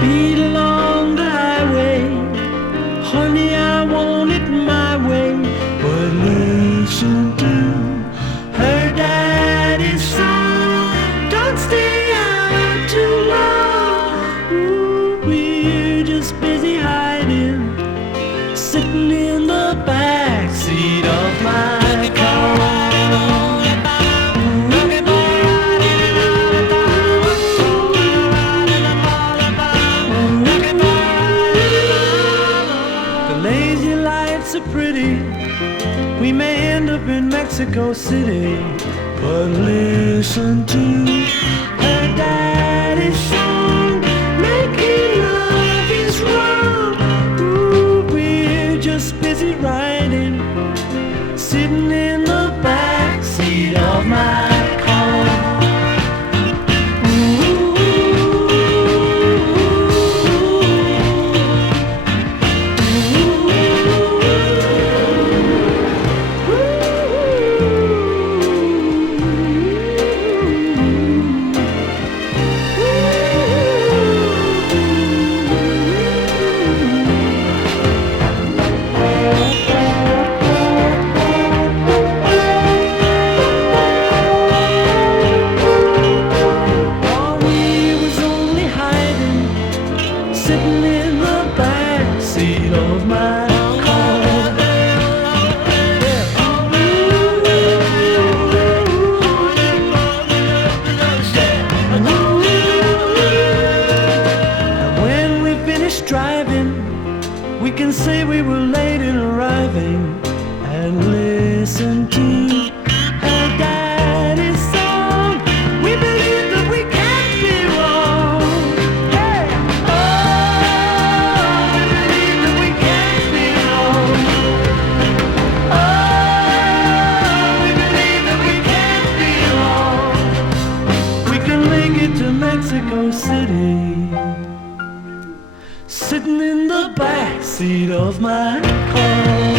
speed along the highway. Honey, I want it my way. But listen to her daddy's song. Don't stay out too long. Ooh, we're just busy hiding, sitting in the backseat of my car. The lazy lights are pretty. We may end up in Mexico City. But listen to her daddy's song. Making love is wrong. Ooh, we're just busy riding, sitting in the backseat of my car. Sitting in the backseat of my car. And when we finish driving, we can say we were late in arriving. And listen to her daddy's song. We believe that we can't be wrong. Hey! Mexico City, sitting in the backseat of my car.